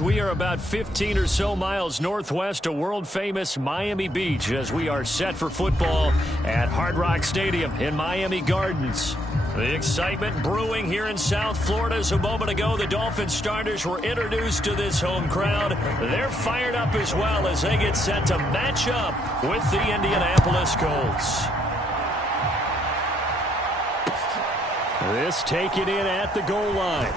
We are about 15 or so miles northwest of world-famous Miami Beach as we are set for football at Hard Rock Stadium in Miami Gardens. The excitement brewing here in South Florida as a moment ago the Dolphins starters were introduced to this home crowd. They're fired up as well as they get set to match up with the Indianapolis Colts. This taken in at the goal line.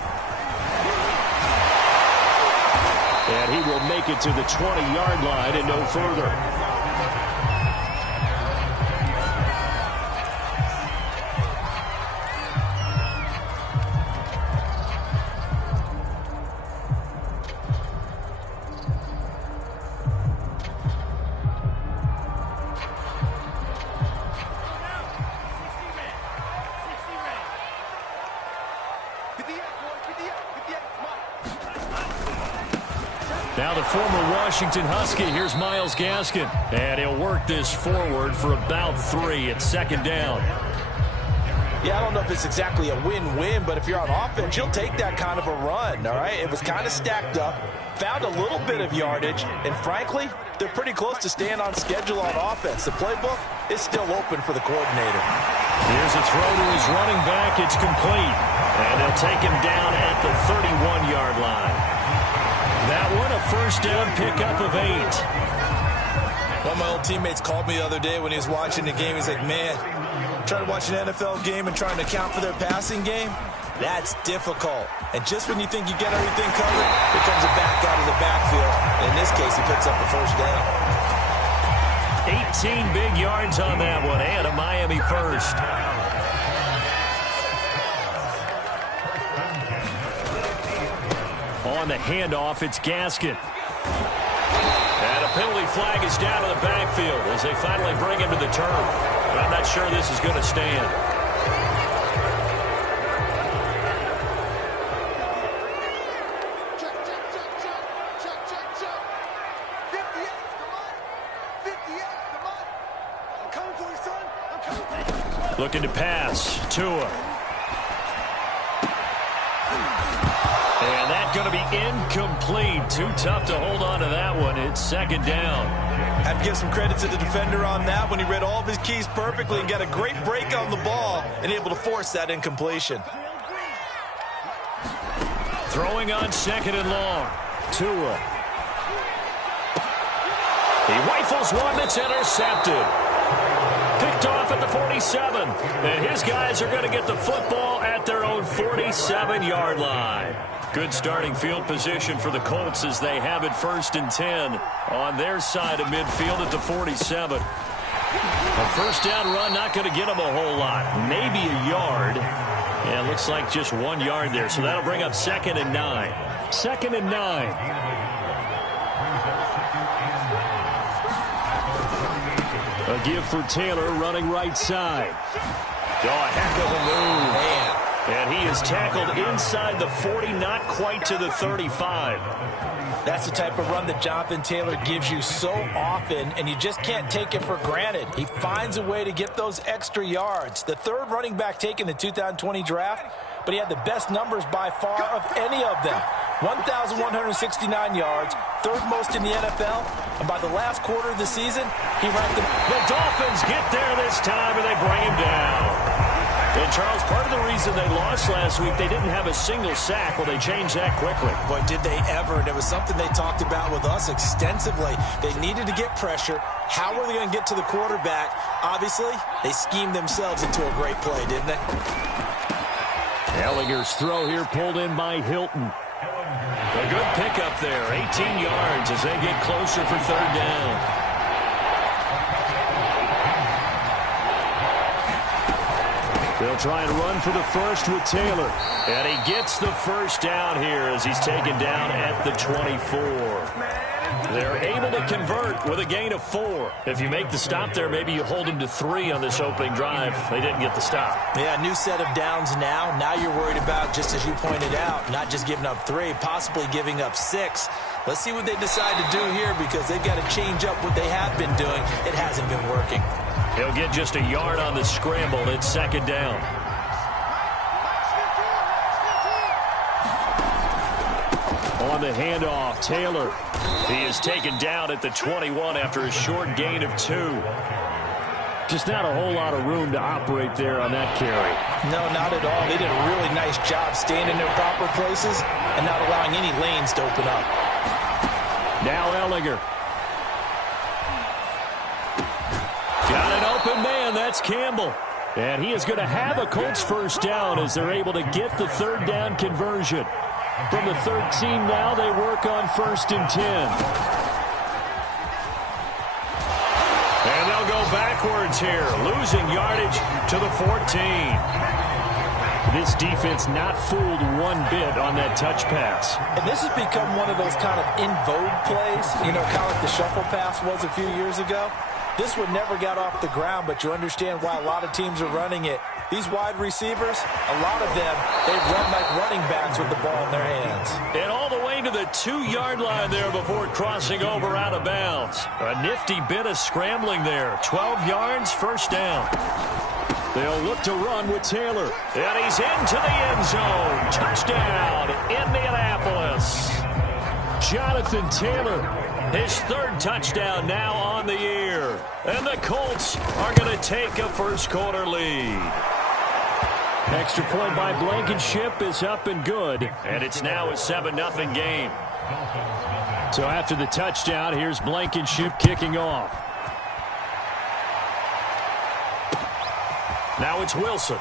And he will make it to the 20-yard line and no further. Now the former Washington Husky, here's Myles Gaskin. And he'll work this forward for about 3 at second down. Yeah, I don't know if it's exactly a win-win, but if you're on offense, you'll take that kind of a run, all right? It was kind of stacked up, found a little bit of yardage, and frankly, they're pretty close to staying on schedule on offense. The playbook is still open for the coordinator. Here's a throw to his running back. It's complete. And they'll take him down at the 31-yard line. That one, a first down pickup of 8. One of my old teammates called me the other day when he was watching the game. He's like, man, trying to watch an NFL game and trying to account for their passing game, that's difficult. And just when you think you get everything covered, here comes a back out of the backfield. And in this case, he picks up the first down. 18 big yards on that one, and a Miami first. On the handoff, it's Gaskin. And a penalty flag is down in the backfield as they finally bring him to the turf. But I'm not sure this is going to stand. Looking to pass. Tua. And that's going to be incomplete. Too tough to hold on to that one. It's second down. Have to give some credit to the defender on that when he read all of his keys perfectly and got a great break on the ball and able to force that incompletion. Throwing on second and long. Tua. He rifles one that's intercepted. Picked off at the 47. And his guys are going to get the football at their own 47-yard line. Good starting field position for the Colts as they have it 1st and 10 on their side of midfield at the 47. A first down run not going to get them a whole lot. Maybe a yard. Yeah, it looks like just 1 yard there. So that'll bring up 2nd and 9. 2nd and 9. A give for Taylor running right side. Oh, a heck of a move. Man. And he is tackled inside the 40, not quite to the 35. That's the type of run that Jonathan Taylor gives you so often, and you just can't take it for granted. He finds a way to get those extra yards. The 3rd running back taken in the 2020 draft, but he had the best numbers by far of any of them. 1,169 yards, 3rd most in the NFL, and by the last quarter of the season, he ranked them. The Dolphins get there this time, and they bring him down. And, Charles, part of the reason they lost last week, they didn't have a single sack. Well, they changed that quickly. Boy, did they ever. And it was something they talked about with us extensively. They needed to get pressure. How were they going to get to the quarterback? Obviously, they schemed themselves into a great play, didn't they? Ellinger's throw here pulled in by Hilton. A good pickup there, 18 yards as they get closer for 3rd down. They'll try and run for the first with Taylor. And he gets the first down here as he's taken down at the 24. They're able to convert with a gain of 4. If you make the stop there, maybe you hold them to 3 on this opening drive. They didn't get the stop. Yeah, new set of downs now. Now you're worried about, just as you pointed out, not just giving up 3, possibly giving up 6. Let's see what they decide to do here because they've got to change up what they have been doing. It hasn't been working. He'll get just a yard on the scramble. It's 2nd down. On the handoff, Taylor. He is taken down at the 21 after a short gain of 2. Just not a whole lot of room to operate there on that carry. No, not at all. They did a really nice job staying in their proper places and not allowing any lanes to open up. Now Ellinger. Got an open man. That's Campbell. And he is going to have a Colts first down as they're able to get the third down conversion. From the 13 now, they work on 1st and 10. And they'll go backwards here, losing yardage to the 14. This defense not fooled one bit on that touch pass. And this has become one of those kind of in vogue plays, you know, kind of like the shuffle pass was a few years ago. This one never got off the ground, but you understand why a lot of teams are running it. These wide receivers, a lot of them, they run like running backs with the ball in their hands. And all the way to the 2-yard line there before crossing over out of bounds. A nifty bit of scrambling there. 12 yards, first down. They'll look to run with Taylor. And he's into the end zone. Touchdown, Indianapolis. Jonathan Taylor, his 3rd touchdown now on the year. And the Colts are going to take a first-quarter lead. Extra point by Blankenship is up and good. And it's now a 7-0 game. So after the touchdown, here's Blankenship kicking off. Now it's Wilson.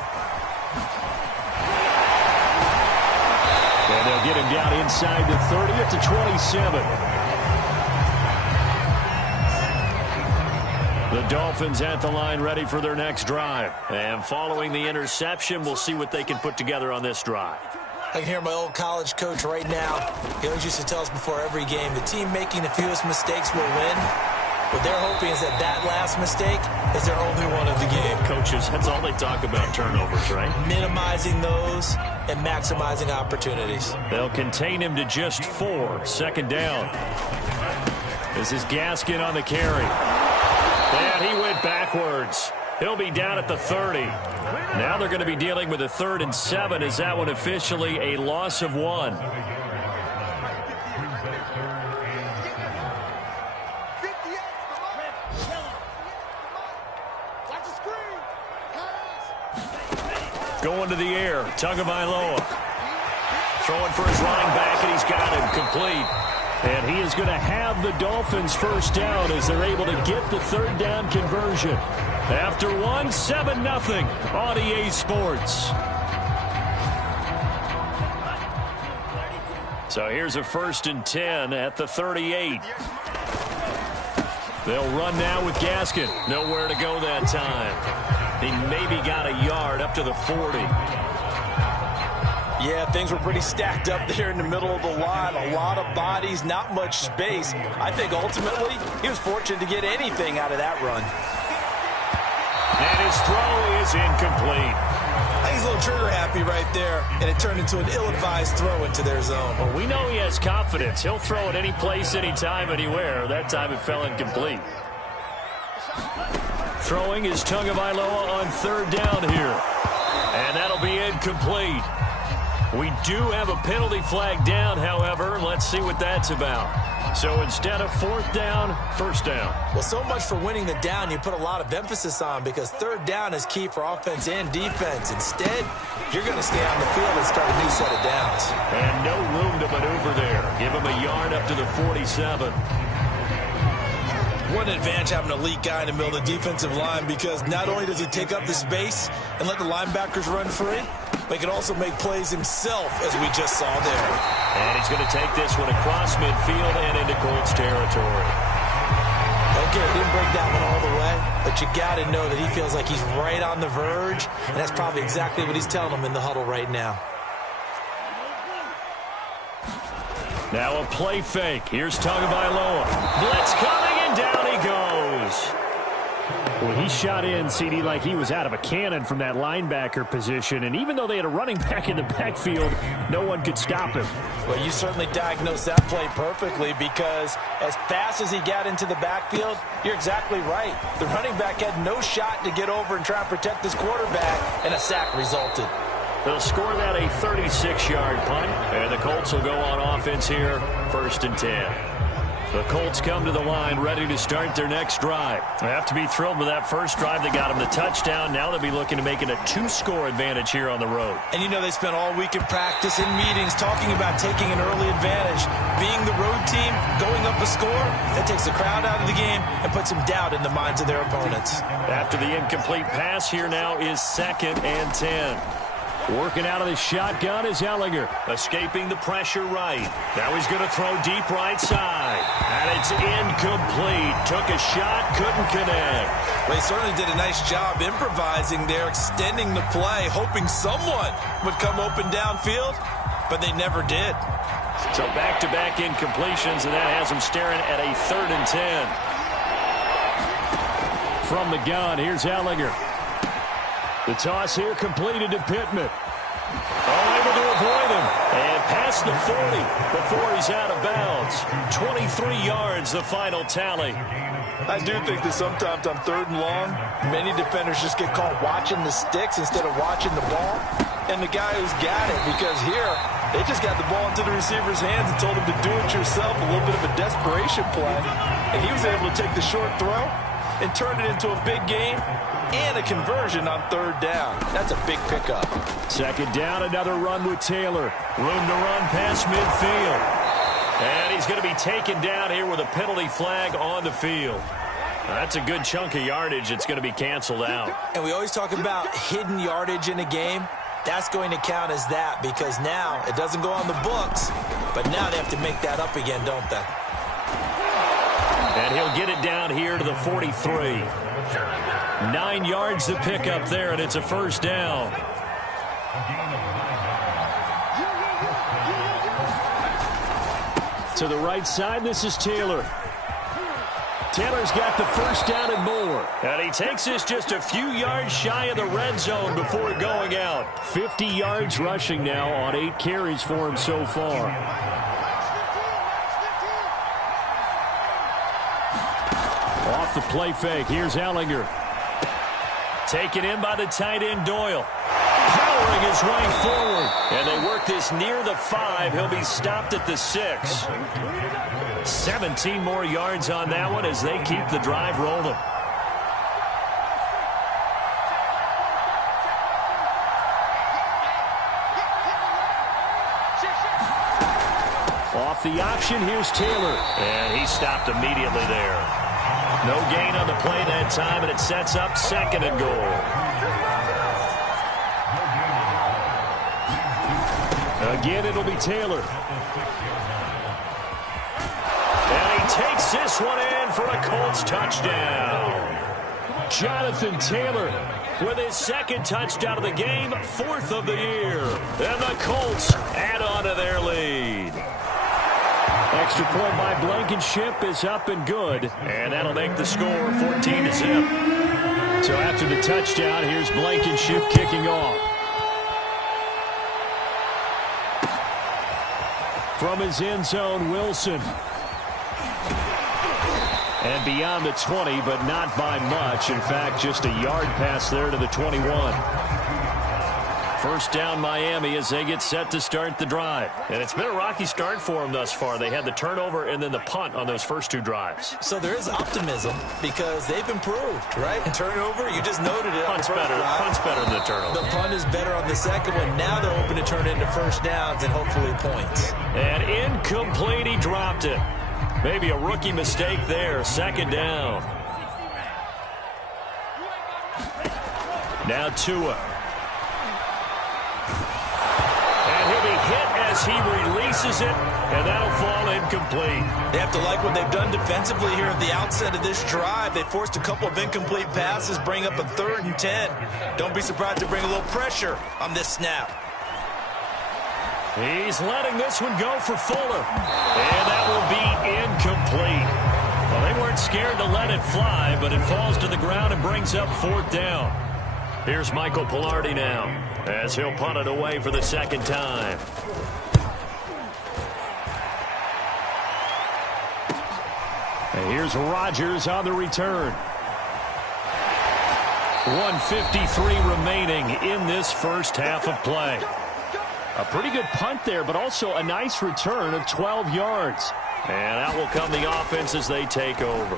And they'll get him down inside the 30 at the 27. The Dolphins at the line ready for their next drive. And following the interception, we'll see what they can put together on this drive. I can hear my old college coach right now. He always used to tell us before every game, the team making the fewest mistakes will win. What they're hoping is that last mistake is their only one of the game. Coaches, that's all they talk about, turnovers, right? Minimizing those and maximizing opportunities. They'll contain him to just 4. Second down. This is Gaskin on the carry. And he went backwards. He'll be down at the 30. Now they're going to be dealing with a 3rd and 7. Is that one officially a loss of 1? Going to the air, Tagovailoa. Throwing for his running back, and he's got him complete. And he is going to have the Dolphins first down as they're able to get the 3rd down conversion. After 7-0 on EA Sports. So here's a 1st and 10 at the 38. They'll run now with Gaskin. Nowhere to go that time. He maybe got a yard up to the 40. Yeah, things were pretty stacked up there in the middle of the line. A lot of bodies, not much space. I think ultimately he was fortunate to get anything out of that run. And his throw is incomplete. I think he's a little trigger happy right there, and it turned into an ill-advised throw into their zone. Well, we know he has confidence. He'll throw it any place, anytime, anywhere. That time it fell incomplete. Throwing is Tagovailoa on 3rd down here. And that'll be incomplete. We do have a penalty flag down, however. Let's see what that's about. So instead of 4th down, 1st down. Well, so much for winning the down you put a lot of emphasis on because 3rd down is key for offense and defense. Instead, you're going to stay on the field and start a new set of downs. And no room to maneuver there. Give him a yard up to the 47. What an advantage having an elite guy in the middle of the defensive line because not only does he take up the space and let the linebackers run free, but he can also make plays himself, as we just saw there. And he's going to take this one across midfield and into Colts territory. Okay, he didn't break that one all the way, but you got to know that he feels like he's right on the verge, and that's probably exactly what he's telling them in the huddle right now. Now a play fake. Here's Tagovailoa. Blitz coming, and down he goes. Well, he shot in, CD, like he was out of a cannon from that linebacker position. And even though they had a running back in the backfield, no one could stop him. Well, you certainly diagnosed that play perfectly because as fast as he got into the backfield, you're exactly right. The running back had no shot to get over and try and protect his quarterback, and a sack resulted. They'll score that a 36-yard punt, and the Colts will go on offense here, 1st and 10. The Colts come to the line ready to start their next drive. They have to be thrilled with that first drive. They got them the touchdown. Now they'll be looking to make it a 2-score advantage here on the road. And you know they spent all week in practice and meetings talking about taking an early advantage. Being the road team, going up a score, that takes the crowd out of the game and puts some doubt in the minds of their opponents. After the incomplete pass, here now is 2nd and 10. Working out of the shotgun is Ellinger. Escaping the pressure right. Now he's going to throw deep right side. And it's incomplete. Took a shot, couldn't connect. Well, he certainly did a nice job improvising there, extending the play, hoping someone would come open downfield, but they never did. So back-to-back incompletions, and that has him staring at a 3rd and 10. From the gun, here's Ellinger. The toss here completed to Pittman. Able to avoid him. And past the 40 before he's out of bounds. 23 yards, the final tally. I do think that sometimes on 3rd and long, many defenders just get caught watching the sticks instead of watching the ball. And the guy who's got it, because here, they just got the ball into the receiver's hands and told him to do it yourself, a little bit of a desperation play. And he was able to take the short throw and turn it into a big game and a conversion on 3rd down. That's a big pickup. 2nd down, another run with Taylor. Room to run past midfield. And he's going to be taken down here with a penalty flag on the field. That's a good chunk of yardage. It's going to be canceled out. And we always talk about hidden yardage in a game. That's going to count as that because now it doesn't go on the books, but now they have to make that up again, don't they? And he'll get it down here to the 43. 9 yards to pick up there, and it's a 1st down. To the right side, this is Taylor. Taylor's got the 1st down and more. And he takes this just a few yards shy of the red zone before going out. 50 yards rushing now on 8 carries for him so far. Off the play fake, here's Ellinger. Taken in by the tight end Doyle. Powering his way forward. And they work this near the 5. He'll be stopped at the 6. 17 more yards on that one as they keep the drive rolling. Off the option, here's Taylor. And he stopped immediately there. No gain on the play that time, and it sets up 2nd and goal. Again, it'll be Taylor. And he takes this one in for a Colts touchdown. Jonathan Taylor with his 2nd touchdown of the game, 4th of the year. And the Colts add on to their lead. Extra point by Blankenship is up and good, and that'll make the score 14-0. So after the touchdown, here's Blankenship kicking off. From his end zone, Wilson. And beyond the 20, but not by much. In fact, just a yard pass there to the 21. 1st down Miami as they get set to start the drive. And it's been a rocky start for them thus far. They had the turnover and then the punt on those first 2 drives. So there is optimism because they've improved, right? Turnover, you just noted it. Punt's better. Punt's better than the turnover. The punt is better on the 2nd one. Now they're hoping to turn it into 1st downs and hopefully points. And incomplete, he dropped it. Maybe a rookie mistake there. 2nd down. Now Tua. As he releases it, and that'll fall incomplete. They have to like what they've done defensively here at the outset of this drive. They forced a couple of incomplete passes, bring up a 3rd and 10. Don't be surprised to bring a little pressure on this snap. He's letting this one go for Fuller, and that will be incomplete. Well, they weren't scared to let it fly, but it falls to the ground and brings up 4th down. Here's Michael Pilardi now, as he'll punt it away for the 2nd time. And here's Rodgers on the return. 1:53 remaining in this first half of play. A pretty good punt there, but also a nice return of 12 yards. And out will come the offense as they take over.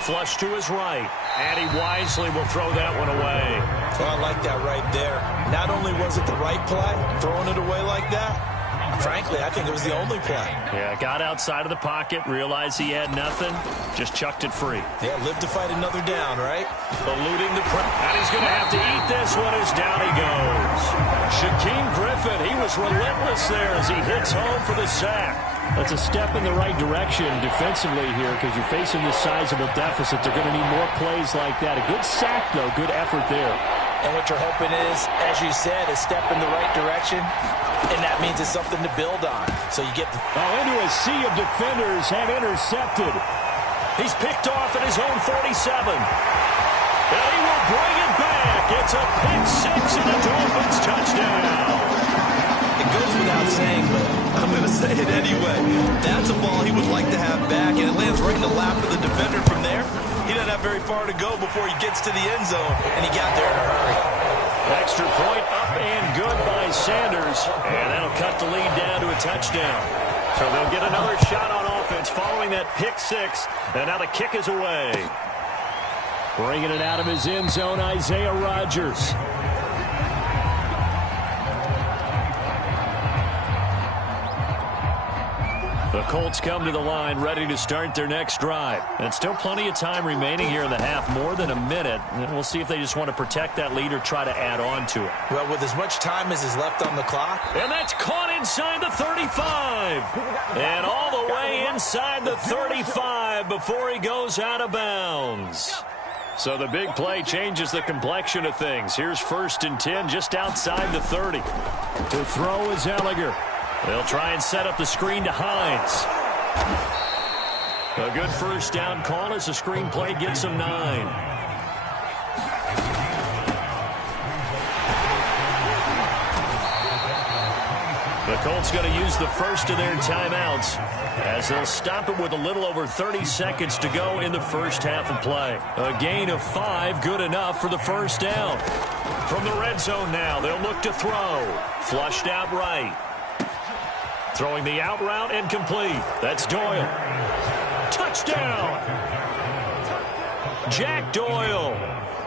Flush to his right. And he wisely will throw that one away. Well, I like that right there. Not only was it the right play, throwing it away like that, frankly, I think it was the only play. Yeah, got outside of the pocket, realized he had nothing, just chucked it free. Yeah, live to fight another down, right? Eluding the press. And he's going to have to eat this one as down he goes. Shaquem Griffin, he was relentless there as he hits home for the sack. That's a step in the right direction defensively here because you're facing this sizable deficit. They're going to need more plays like that. A good sack, though. Good effort there. And what you're hoping is, as you said, a step in the right direction, and that means it's something to build on. So you get into a sea of defenders have intercepted. He's picked off at his own 47. And he will bring it back. It's a pick six and a Dolphins touchdown. It goes without saying, but I'm going to say it anyway. That's a ball he would like to have back, and it lands right in the lap of the defender from there. He doesn't have very far to go before he gets to the end zone, and he got there in a hurry. Extra point up and good by Sanders, and that'll cut the lead down to a touchdown. So they'll get another shot on offense following that pick six, and now the kick is away. Bringing it out of his end zone, Isaiah Rodgers. The Colts come to the line ready to start their next drive. And still plenty of time remaining here in the half, more than a minute. And we'll see if they just want to protect that lead or try to add on to it. Well, with as much time as is left on the clock. And that's caught inside the 35. And all the way inside the 35 before he goes out of bounds. So the big play changes the complexion of things. Here's 1st and 10 just outside the 30. To throw is Ellinger. They'll try and set up the screen to Hines. A good first down call as the screen play gets him 9. The Colts going to use the first of their timeouts as they'll stop it with a little over 30 seconds to go in the first half of play. A gain of 5, good enough for the first down. From the red zone now, they'll look to throw. Flushed out right. Throwing the out route incomplete. That's Doyle. Touchdown! Jack Doyle.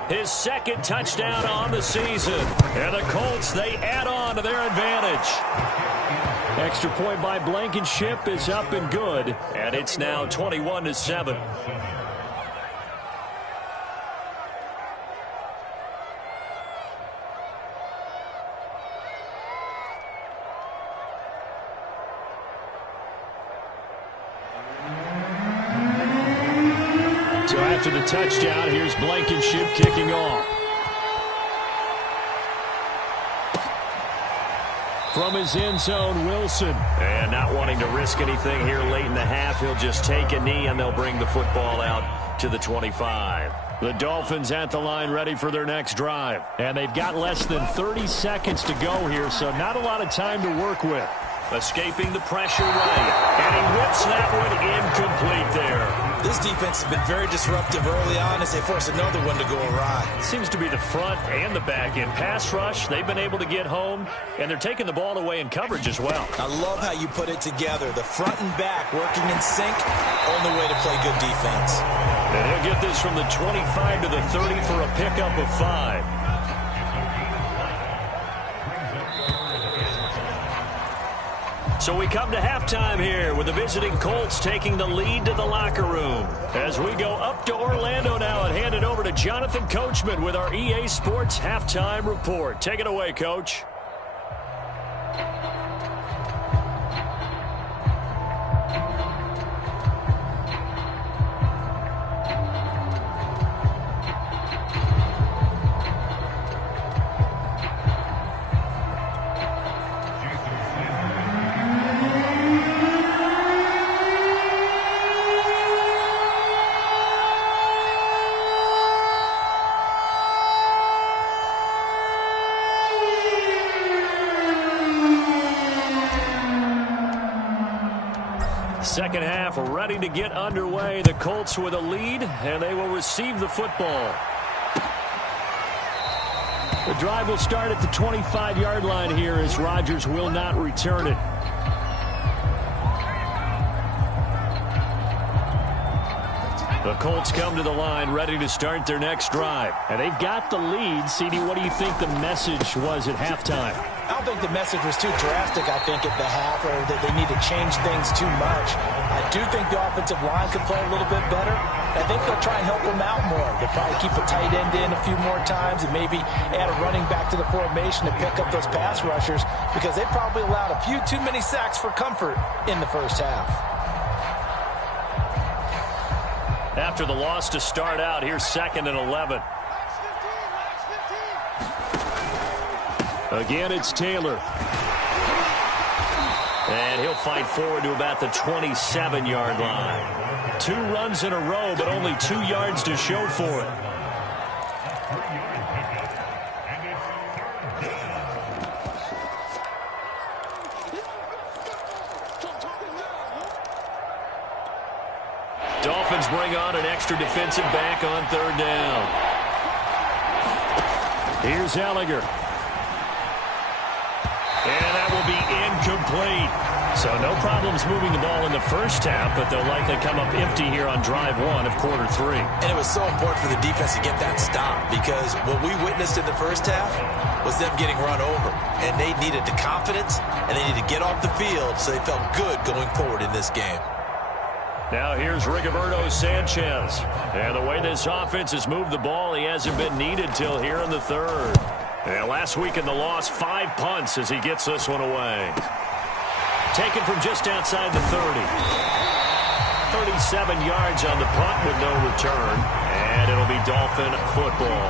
His second touchdown on the season. And the Colts, they add on to their advantage. Extra point by Blankenship is up and good. And it's now 21-7. So after the touchdown, here's Blankenship kicking off. From his end zone, Wilson. And not wanting to risk anything here late in the half, he'll just take a knee and they'll bring the football out to the 25. The Dolphins at the line ready for their next drive. And they've got less than 30 seconds to go here, so not a lot of time to work with. Escaping the pressure right. And he whips that one incomplete there. This defense has been very disruptive early on as they force another one to go awry. It seems to be the front and the back end. Pass rush, they've been able to get home, and they're taking the ball away in coverage as well. I love how you put it together. The front and back working in sync, only way to play good defense. And he'll get this from the 25 to the 30 for a pickup of 5. So we come to halftime here with the visiting Colts taking the lead to the locker room. As we go up to Orlando now and hand it over to Jonathan Coachman with our EA Sports Halftime Report. Take it away, Coach. Second half ready to get underway. The Colts with a lead, and they will receive the football. The drive will start at the 25-yard line here as Rodgers will not return it. The Colts come to the line ready to start their next drive. And they've got the lead. CD, what do you think the message was at halftime? I don't think the message was too drastic, I think, at the half, or that they need to change things too much. I do think the offensive line could play a little bit better. I think they'll try and help them out more. They'll probably keep a tight end in a few more times and maybe add a running back to the formation to pick up those pass rushers, because they probably allowed a few too many sacks for comfort in the first half. After the loss to start out, here's 2nd and 11. Again, it's Taylor. And he'll fight forward to about the 27-yard line. 2 runs in a row, but only 2 yards to show for it. Dolphins bring on an extra defensive back on 3rd down. Here's Ellinger. And that will be incomplete. So no problems moving the ball in the first half, but they'll likely come up empty here on drive 1 of quarter 3. And it was so important for the defense to get that stop, because what we witnessed in the first half was them getting run over. And they needed the confidence, and they needed to get off the field so they felt good going forward in this game. Now here's Rigoberto Sanchez. And the way this offense has moved the ball, he hasn't been needed till here in the 3rd. And last week in the loss, 5 punts as he gets this one away. Taken from just outside the 30. 37 yards on the punt with no return. And it'll be Dolphin football.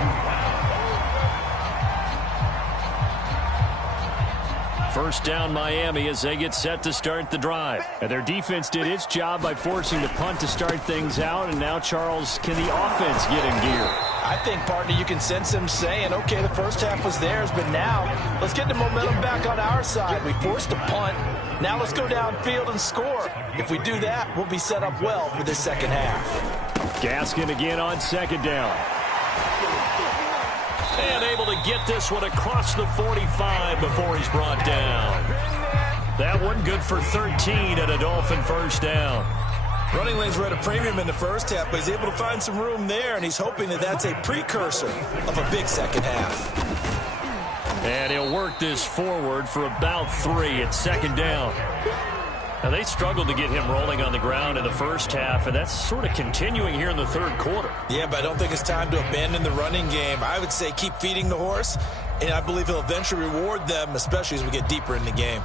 First down Miami as they get set to start the drive. And their defense did its job by forcing the punt to start things out. And now, Charles, can the offense get in gear? I think, partner, you can sense them saying, okay, the first half was theirs, but now let's get the momentum back on our side. We forced a punt. Now let's go downfield and score. If we do that, we'll be set up well for this second half. Gaskin again on 2nd down. And able to get this one across the 45 before he's brought down. That one good for 13 and a Dolphin first down. Running lanes were at a premium in the first half, but he's able to find some room there, and he's hoping that that's a precursor of a big second half. And he'll work this forward for about 3 at 2nd down. Now, they struggled to get him rolling on the ground in the first half, and that's sort of continuing here in the 3rd quarter. Yeah, but I don't think it's time to abandon the running game. I would say keep feeding the horse, and I believe he'll eventually reward them, especially as we get deeper in the game.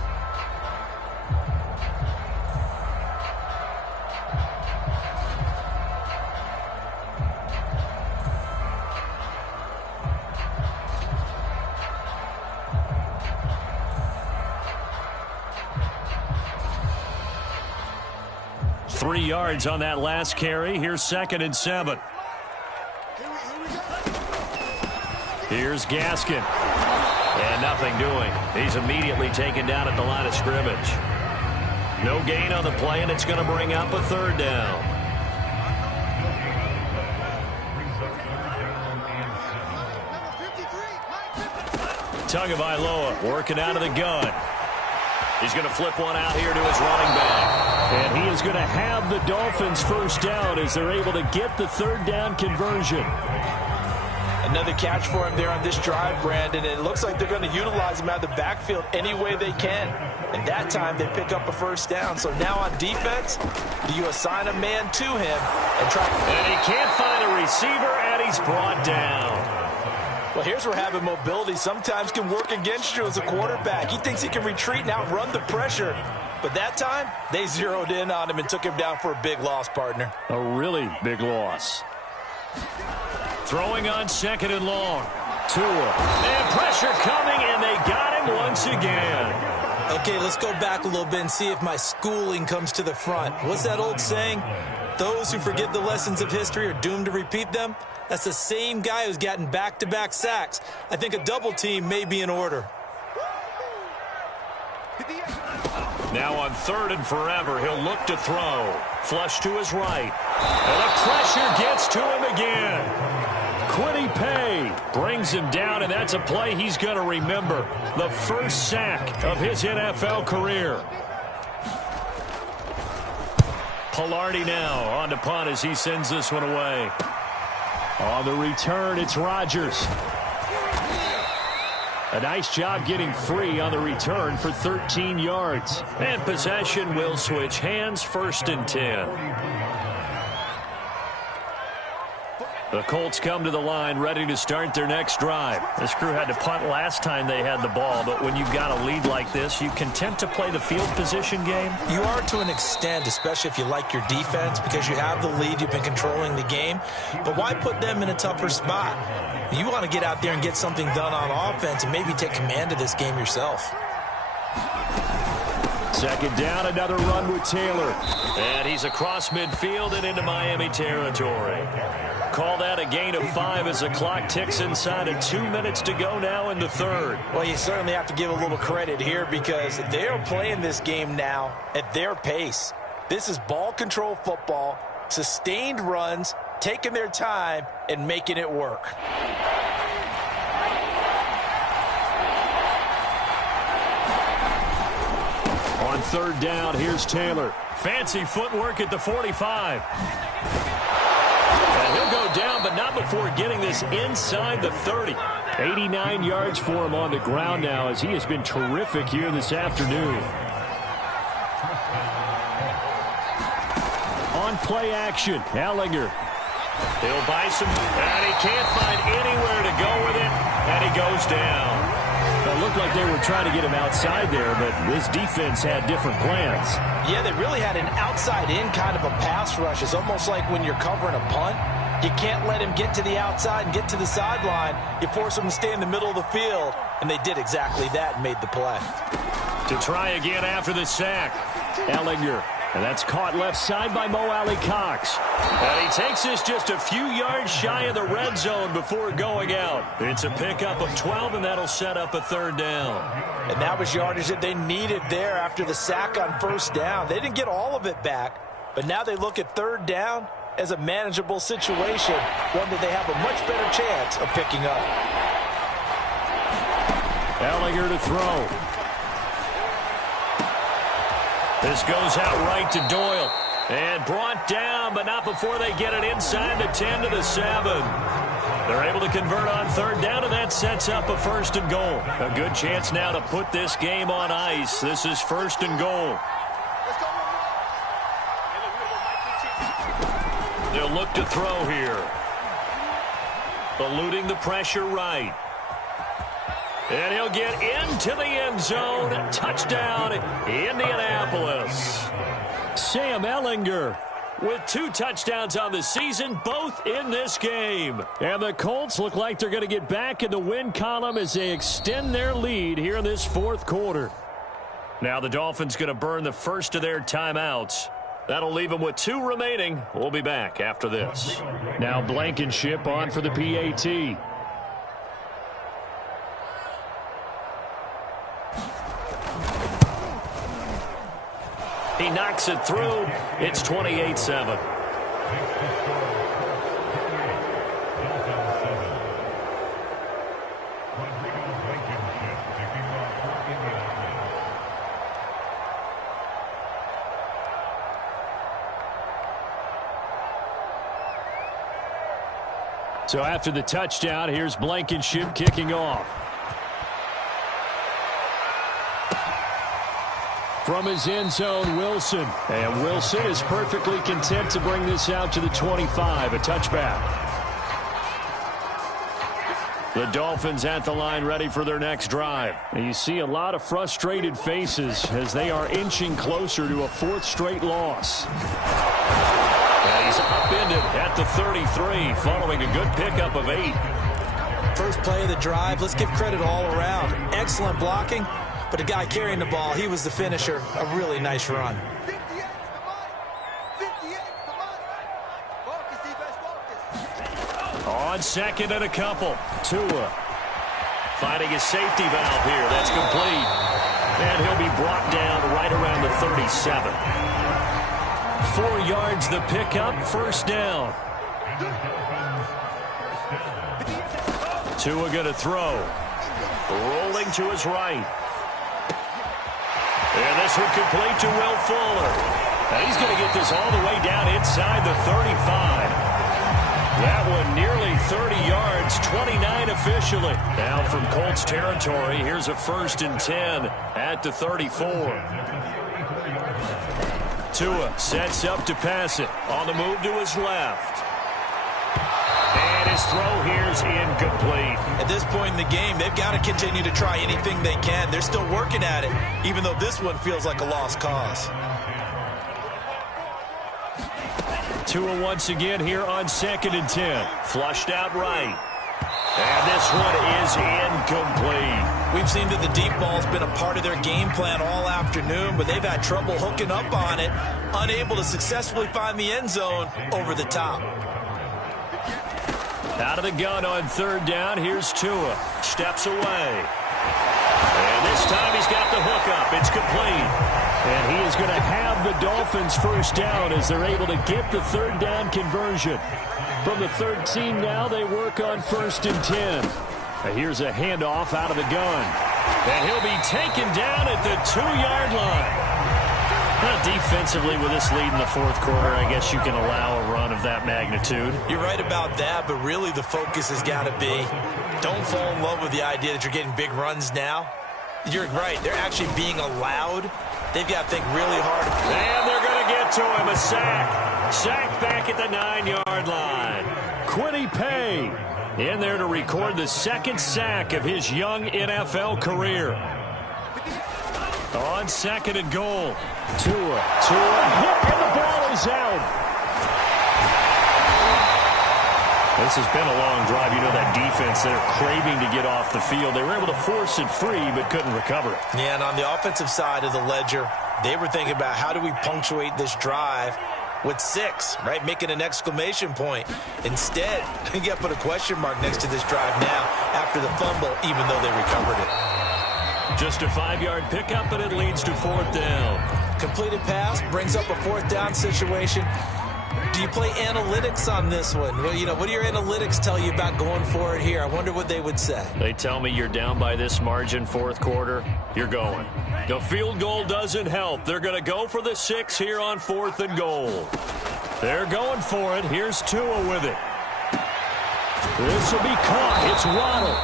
Three yards on that last carry. Here's 2nd and 7. Here's Gaskin. And nothing doing. He's immediately taken down at the line of scrimmage. No gain on the play, and it's going to bring up a 3rd down. Tagovailoa working out of the gun. He's going to flip one out here to his running back. And he is going to have the Dolphins first down as they're able to get the 3rd down conversion. Another catch for him there on this drive, Brandon. And it looks like they're going to utilize him out of the backfield any way they can. And that time they pick up a first down. So now on defense, do you assign a man to him and try? And he can't find a receiver, and he's brought down. Well, here's where having mobility sometimes can work against you as a quarterback. He thinks he can retreat and outrun the pressure. But that time, they zeroed in on him and took him down for a big loss, partner. A really big loss. Throwing on 2nd and long. Tua. And pressure coming, and they got him once again. Okay, let's go back a little bit and see if my schooling comes to the front. What's that old saying? Those who forget the lessons of history are doomed to repeat them. That's the same guy who's gotten back-to-back sacks. I think a double team may be in order. Now on 3rd and forever, he'll look to throw. Flush to his right. And the pressure gets to him again. Quiddy Pay brings him down, and that's a play he's going to remember. The first sack of his NFL career. Pilardi now on to punt as he sends this one away. On the return, it's Rodgers. A nice job getting free on the return for 13 yards. And possession will switch hands, 1st and 10. The Colts come to the line ready to start their next drive. This crew had to punt last time they had the ball, but when you've got a lead like this, you content to play the field position game? You are to an extent, especially if you like your defense, because you have the lead, you've been controlling the game. But why put them in a tougher spot? You want to get out there and get something done on offense and maybe take command of this game yourself. 2nd down, another run with Taylor. And he's across midfield and into Miami territory. Call that a gain of 5 as the clock ticks inside of 2 minutes to go now in the 3rd. Well, you certainly have to give a little credit here because they are playing this game now at their pace. This is ball control football, sustained runs, taking their time and making it work. On 3rd down, here's Taylor. Fancy footwork at the 45. And he'll go down, but not before getting this inside the 30. 89 yards for him on the ground now as he has been terrific here this afternoon. On play action, Ellinger. He'll buy some, and he can't find anywhere to go with it, and he goes down. It looked like they were trying to get him outside there, but this defense had different plans. Yeah, they really had an outside-in kind of a pass rush. It's almost like when you're covering a punt. You can't let him get to the outside and get to the sideline. You force him to stay in the middle of the field, and they did exactly that and made the play. To try again after the sack, Ellinger. And that's caught left side by Mo Alley Cox. And he takes this just a few yards shy of the red zone before going out. It's a pickup of 12, and that'll set up a 3rd down. And that was yardage that they needed there after the sack on 1st down. They didn't get all of it back, but now they look at 3rd down as a manageable situation, one that they have a much better chance of picking up. Ellinger to throw. This goes out right to Doyle. And brought down, but not before they get it inside the 10 to the 7. They're able to convert on 3rd down, and that sets up a 1st and goal. A good chance now to put this game on ice. This is 1st and goal. They'll look to throw here. Eluding the pressure right. And he'll get into the end zone. Touchdown, Indianapolis. Sam Ellinger with 2 touchdowns on the season, both in this game. And the Colts look like they're going to get back in the win column as they extend their lead here in this 4th quarter. Now the Dolphins going to burn the first of their timeouts. That'll leave them with 2 remaining. We'll be back after this. Now Blankenship on for the PAT. He knocks it through. It's 28-7. So after the touchdown, here's Blankenship kicking off. From his end zone, Wilson. And Wilson is perfectly content to bring this out to the 25, a touchback. The Dolphins at the line ready for their next drive. And you see a lot of frustrated faces as they are inching closer to a 4th straight loss. And he's upended at the 33 following a good pickup of 8. First play of the drive, let's give credit all around. Excellent blocking. But the guy carrying the ball, he was the finisher. A really nice run. On 2nd and a couple. Tua finding his safety valve here. That's complete. And he'll be brought down right around the 37. 4 yards the pickup, first down. Tua going to throw. Rolling to his right. And this one complete to Will Fuller. And he's going to get this all the way down inside the 35. That one nearly 30 yards, 29 officially. Now from Colts territory, here's a 1st and 10 at the 34. Tua sets up to pass it. On the move to his left. And his throw here's incomplete. At this point in the game, they've got to continue to try anything they can. They're still working at it, even though this one feels like a lost cause. Tua once again here on 2nd and 10. Flushed out right. And this one is incomplete. We've seen that the deep ball's been a part of their game plan all afternoon, but they've had trouble hooking up on it, unable to successfully find the end zone over the top. Out of the gun on 3rd down, here's Tua. Steps away. And this time he's got the hook up. It's complete. And he is going to have the Dolphins first down as they're able to get the 3rd down conversion. From the 13 now, they work on 1st and 10. Here's a handoff out of the gun. And he'll be taken down at the 2-yard line. Defensively, with this lead in the 4th quarter, I guess you can allow a run of that magnitude. You're right about that, but really the focus has got to be, don't fall in love with the idea that you're getting big runs now. You're right. They're actually being allowed. They've got to think really hard. And they're going to get to him. A sack. Sack back at the 9-yard line. Quiddy Pay in there to record the 2nd sack of his young NFL career. On 2nd and goal. Tua hit, and the ball is out. This has been a long drive. You know that defense, they're craving to get off the field. They were able to force it free, but couldn't recover it. Yeah, and on the offensive side of the ledger, they were thinking about how do we punctuate this drive with 6, right? Making an exclamation point. Instead, you got to put a question mark next to this drive now after the fumble, even though they recovered it. Just a 5-yard pickup, and it leads to 4th down. Completed pass brings up a 4th down situation. Do you play analytics on this one? Well, you know, what do your analytics tell you about going for it here? I wonder what they would say. They tell me you're down by this margin 4th quarter, you're going. The field goal doesn't help. They're going to go for the 6 here on 4th and goal. They're going for it. Here's Tua with it. This will be caught. It's Waddle.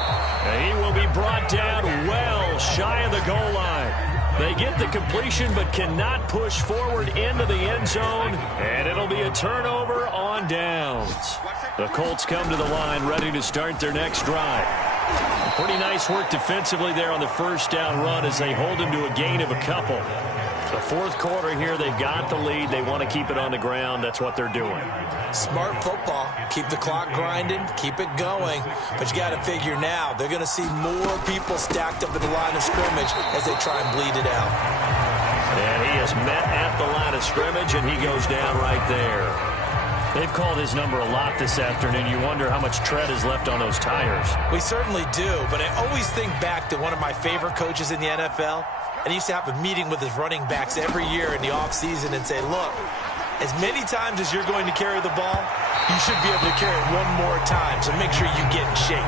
And he will be brought down well shy of the goal line. They get the completion but cannot push forward into the end zone, and it'll be a turnover on downs. The Colts come to the line ready to start their next drive. Pretty nice work defensively there on the 1st down run as they hold him to a gain of a couple. The 4th quarter here, they've got the lead. They want to keep it on the ground. That's what they're doing. Smart football. Keep the clock grinding. Keep it going. But you got to figure now, they're going to see more people stacked up at the line of scrimmage as they try and bleed it out. And he is met at the line of scrimmage, and he goes down right there. They've called his number a lot this afternoon. You wonder how much tread is left on those tires. We certainly do, but I always think back to one of my favorite coaches in the NFL. And he used to have a meeting with his running backs every year in the offseason and say, look, as many times as you're going to carry the ball, you should be able to carry it one more time, so make sure you get in shape.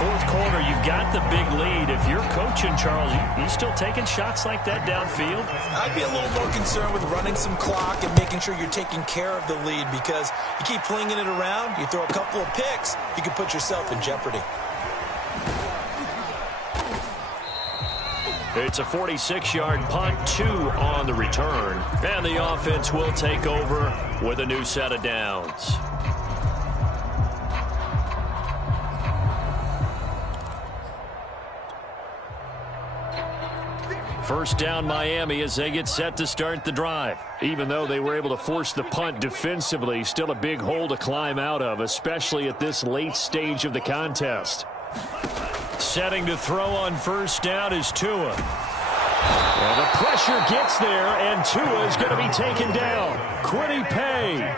4th quarter, you've got the big lead. If you're coaching, Charles, you still taking shots like that downfield? I'd be a little more concerned with running some clock and making sure you're taking care of the lead, because you keep flinging it around, you throw a couple of picks, you can put yourself in jeopardy. It's a 46-yard punt, 2 on the return. And the offense will take over with a new set of downs. First down Miami as they get set to start the drive. Even though they were able to force the punt defensively, still a big hole to climb out of, especially at this late stage of the contest. Setting to throw on 1st down is Tua. Well, the pressure gets there, and Tua is going to be taken down. Quiddy Pay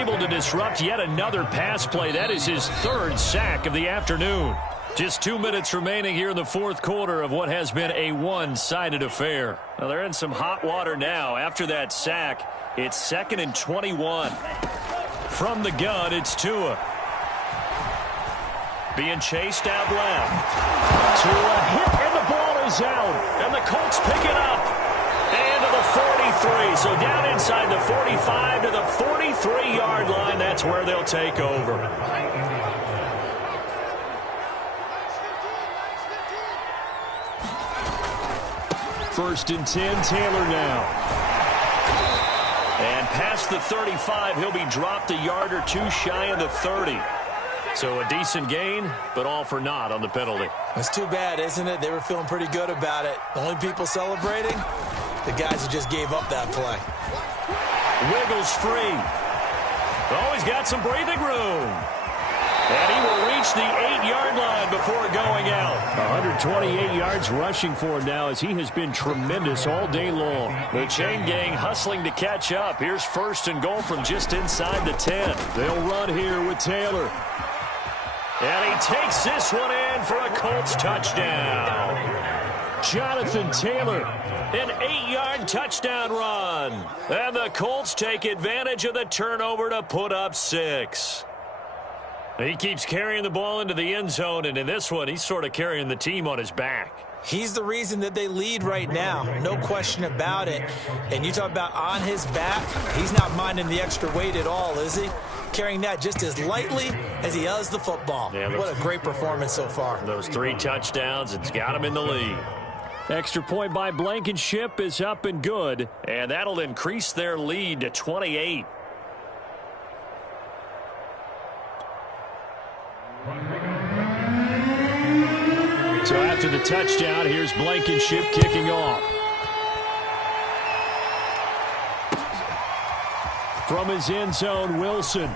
able to disrupt yet another pass play. That is his 3rd sack of the afternoon. Just 2 minutes remaining here in the fourth quarter of what has been a one-sided affair. Well, they're in some hot water now. After that sack, it's 2nd and 21. From the gun, it's Tua. Being chased out left. Tua hit, and the ball is out. And the Colts pick it up. And to the 43. So down inside the 45 to the 43-yard line. That's where they'll take over. First and 10, Taylor now. And past the 35, he'll be dropped a yard or two shy of the 30. So a decent gain, but all for naught on the penalty. It's too bad, isn't it? They were feeling pretty good about it. The only people celebrating, the guys who just gave up that play. Wiggles free. Oh, he's got some breathing room. And he will reach the 8-yard line before going out. 128 yards rushing for him now as he has been tremendous all day long. The chain gang hustling to catch up. Here's 1st and goal from just inside the 10. They'll run here with Taylor. And he takes this one in for a Colts touchdown. Jonathan Taylor. An 8-yard touchdown run. And the Colts take advantage of the turnover to put up 6. He keeps carrying the ball into the end zone, and in this one, he's sort of carrying the team on his back. He's the reason that they lead right now. No question about it. And you talk about on his back, he's not minding the extra weight at all, is he? Carrying that just as lightly as he does the football. Yeah, what a great performance so far. Those 3 touchdowns, it's got him in the lead. Extra point by Blankenship is up and good. And that'll increase their lead to 28. So after the touchdown, here's Blankenship kicking off. From his end zone, Wilson.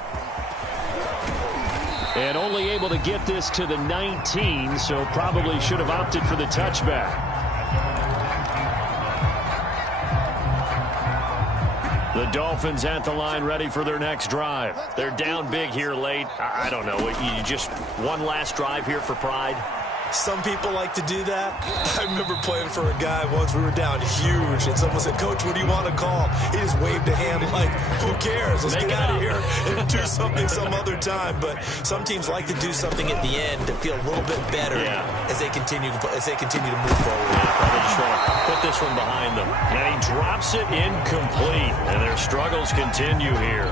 And only able to get this to the 19, so probably should have opted for the touchback. The Dolphins at the line ready for their next drive. They're down big here late. I don't know. You just one last drive here for pride? Some people like to do that. I remember playing for a guy once. We were down huge, and someone said, "Coach, what do you want to call?" He just waved a hand like, "Who cares? Let's get out of here and do something some other time." But some teams like to do something at the end to feel a little bit better as they continue to move forward. Yeah, probably just want to put this one behind them. And he drops it incomplete, and their struggles continue here.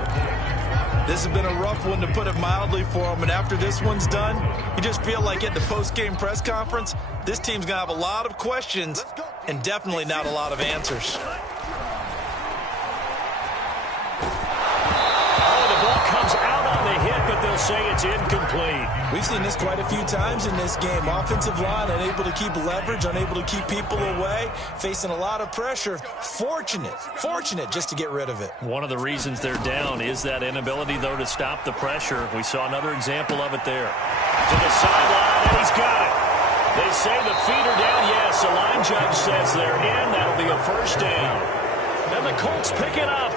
This has been a rough one, to put it mildly, for them. And after this one's done, you just feel like at the post-game press conference, this team's going to have a lot of questions and definitely not a lot of answers. Oh, the ball comes out on the hit, but they'll say it's incomplete. We've seen this quite a few times in this game. Offensive line unable to keep leverage, unable to keep people away, facing a lot of pressure. Fortunate just to get rid of it. One of the reasons they're down is that inability, though, to stop the pressure. We saw another example of it there. To the sideline, and he's got it. They say the feet are down. Yes, the line judge says they're in. That'll be a first down. And the Colts pick it up.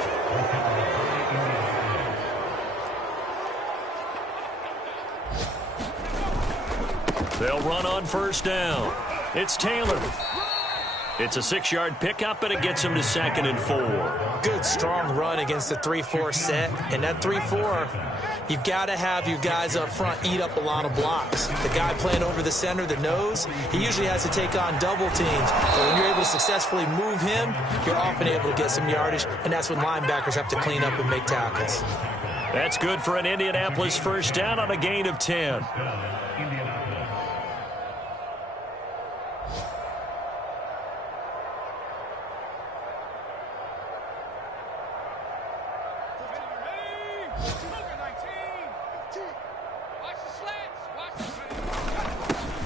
They'll run on first down. It's Taylor. It's a 6-yard pickup, and it gets him to 2nd and 4. Good, strong run against the 3-4 set. And that 3-4, you've got to have your guys up front eat up a lot of blocks. The guy playing over the center, the nose, he usually has to take on double teams. So when you're able to successfully move him, you're often able to get some yardage, and that's when linebackers have to clean up and make tackles. That's good for an Indianapolis first down on a gain of 10.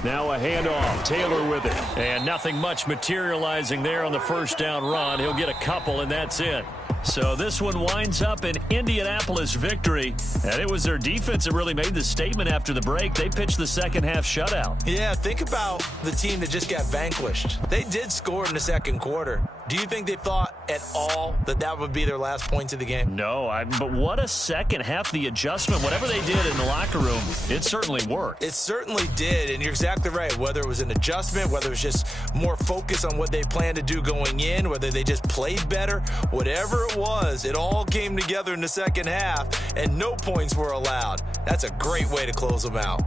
Now a handoff. Taylor with it. And nothing much materializing there on the first down run. He'll get a couple, and that's it. So this one winds up an Indianapolis victory. And it was their defense that really made the statement after the break. They pitched the second-half shutout. Yeah, think about the team that just got vanquished. They did score in the second quarter. Do you think they thought at all that that would be their last points of the game? No, but what a second half. The adjustment, whatever they did in the locker room, it certainly worked. It certainly did, and you're exactly right. Whether it was an adjustment, whether it was just more focus on what they planned to do going in, whether they just played better, whatever it was, it all came together in the second half, and no points were allowed. That's a great way to close them out.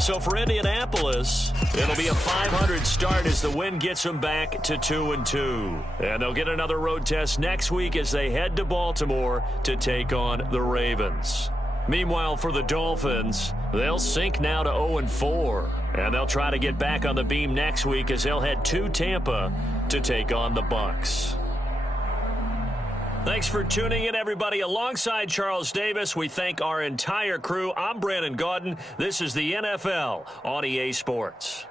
So for Indianapolis, it'll be a 500 start as the win gets them back to 2-2. And they'll get another road test next week as they head to Baltimore to take on the Ravens. Meanwhile, for the Dolphins, they'll sink now to 0-4. And they'll try to get back on the beam next week as they'll head to Tampa to take on the Bucs. Thanks for tuning in, everybody. Alongside Charles Davis, we thank our entire crew. I'm Brandon Gaudin. This is the NFL on EA Sports.